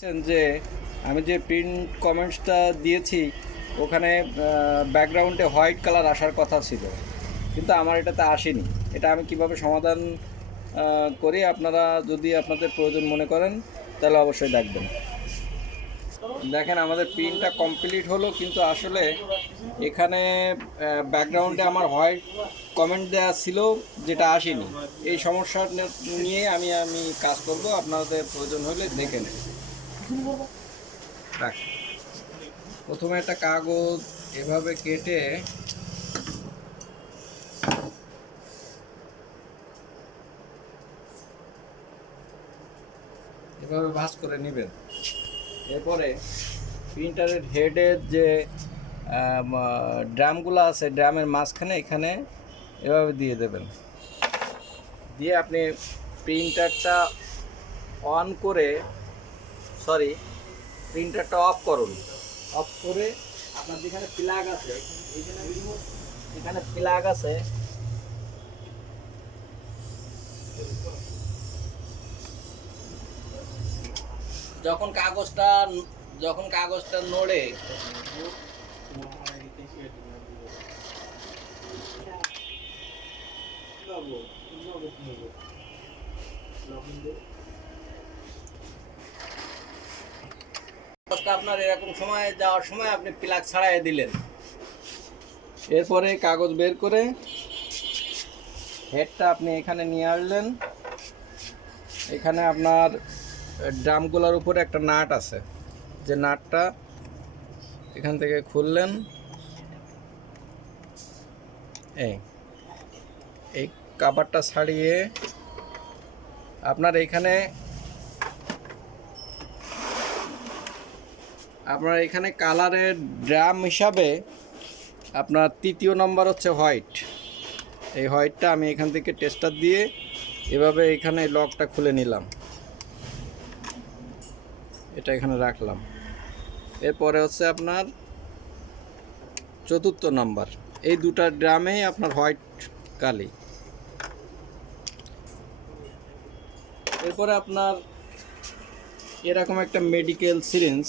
যে আমি যে প্রিন্ট কমেন্টসটা দিয়েছি ওখানে ব্যাকগ্রাউন্ডে হোয়াইট কালার আসার কথা ছিল, কিন্তু আমার এটাতে আসেনি। এটা আমি কিভাবে সমাধান করি, আপনারা যদি আপনাদের প্রয়োজন মনে করেন তাহলে অবশ্যই দেখবেন। দেখেন আমাদের প্রিন্টটা কমপ্লিট হলো, কিন্তু আসলে এখানে ব্যাকগ্রাউন্ডে আমার হোয়াইট কমেন্ট দেওয়া ছিল যেটা আসেনি। এই সমস্যা নিয়ে আমি কাজ করব, আপনাদের প্রয়োজন হলে দেখে নেন। প্রথমে একটা কাগজ এভাবে কেটে এভাবে ভাঁজ করে নেবেন। এরপরে প্রিন্টারের হেডের যে ড্রামগুলো আছে, ড্রামের মাঝখানে এখানে এভাবে দিয়ে দেবেন। দিয়ে আপনি প্রিন্টারটা অন করে প্রিন্টারটা অফ করুন। অফ করে আপনার যেখানে প্লাগ আছে, এখানে প্লাগ আছে, যখন কাগজটা নড়ে আপনার এরকম সময় যাওয়ার সময় আপনি প্লাগ ছাড়াই দিলেন। এরপরে কাগজ বের করে হেডটা আপনি এখানে নিয়ে আসলেন। এখানে আপনার ড্রামগুলোর উপরে একটা নাট আছে, যে নাটটা এখান থেকে খুললেন। এই কাভারটা ছাড়িয়ে আপনার এখানে কালারের ড্রাম হিসাবে আপনার তৃতীয় নম্বর হচ্ছে হোয়াইট। এই হোয়াইটটা আমি এখান থেকে টেস্টার দিয়ে এভাবে এখানে লকটা খুলে নিলাম, এটা এখানে রাখলাম। এরপরে হচ্ছে আপনার চতুর্থ নাম্বার। এই দুটা ড্রামেই আপনার হোয়াইট কালি। এরপরে আপনার এরকম একটা মেডিকেল সিরিঞ্জ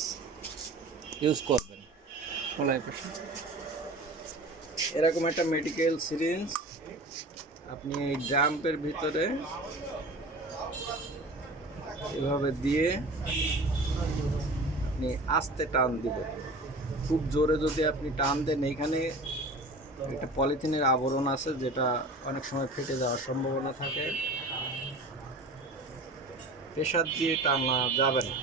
ইউজ করবেন। এরকম একটা মেডিকেল সিরিঞ্জ আপনি এই ড্রামের ভিতরে এভাবে দিয়ে আপনি আস্তে টান দিবেন। খুব জোরে যদি আপনি টান দেন, এখানে একটা পলিথিনের আবরণ আছে যেটা অনেক সময় ফেটে যাওয়ার সম্ভাবনা থাকে। প্রেসার দিয়ে টানা যাবে না।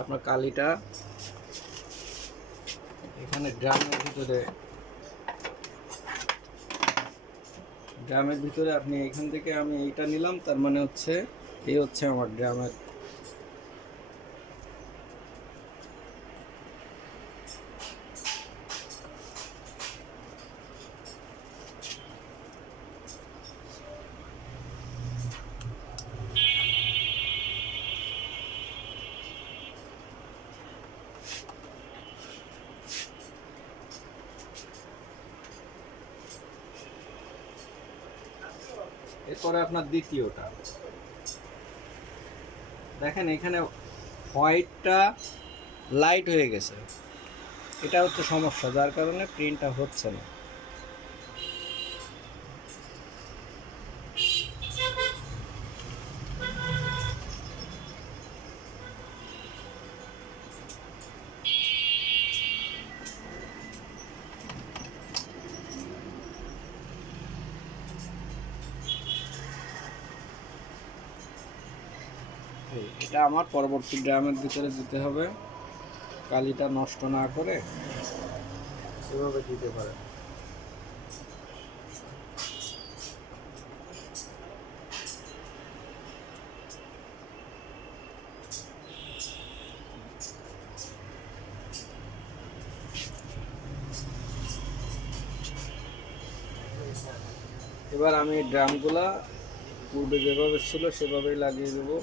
আপনার কালিটা এখানে ড্রামের ভিতরে আপনি এখান থেকে আমি এইটা নিলাম, তার মানে হচ্ছে এই হচ্ছে আমার ড্রামের। এরপরে আপনার দ্বিতীয়টা দেখেন, এখানে হোয়াইটটা লাইট হয়ে গেছে। এটা হচ্ছে সমস্যা, যার কারণে প্রিন্টটা হচ্ছে না। এটা আমার পরবর্তী ড্রামের ভিতরে দিতে হবে, কালিটা নষ্ট না করে এভাবে দিতে পারে। এবার আমি ড্রামগুলা পূর্বে যেভাবে ছিল সেভাবেই লাগিয়ে দেবো।